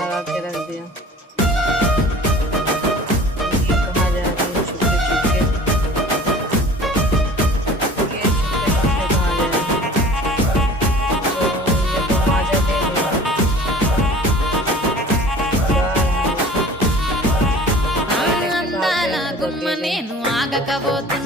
लगा के रख दिया। ये कहाँ जा रही है छुपके छुपके, ये छुपके छुपके कहाँ जा रही है। तो ये दरवाजा दे दो। అందాల గుమ్మ నేను ఆగకపోతున్నా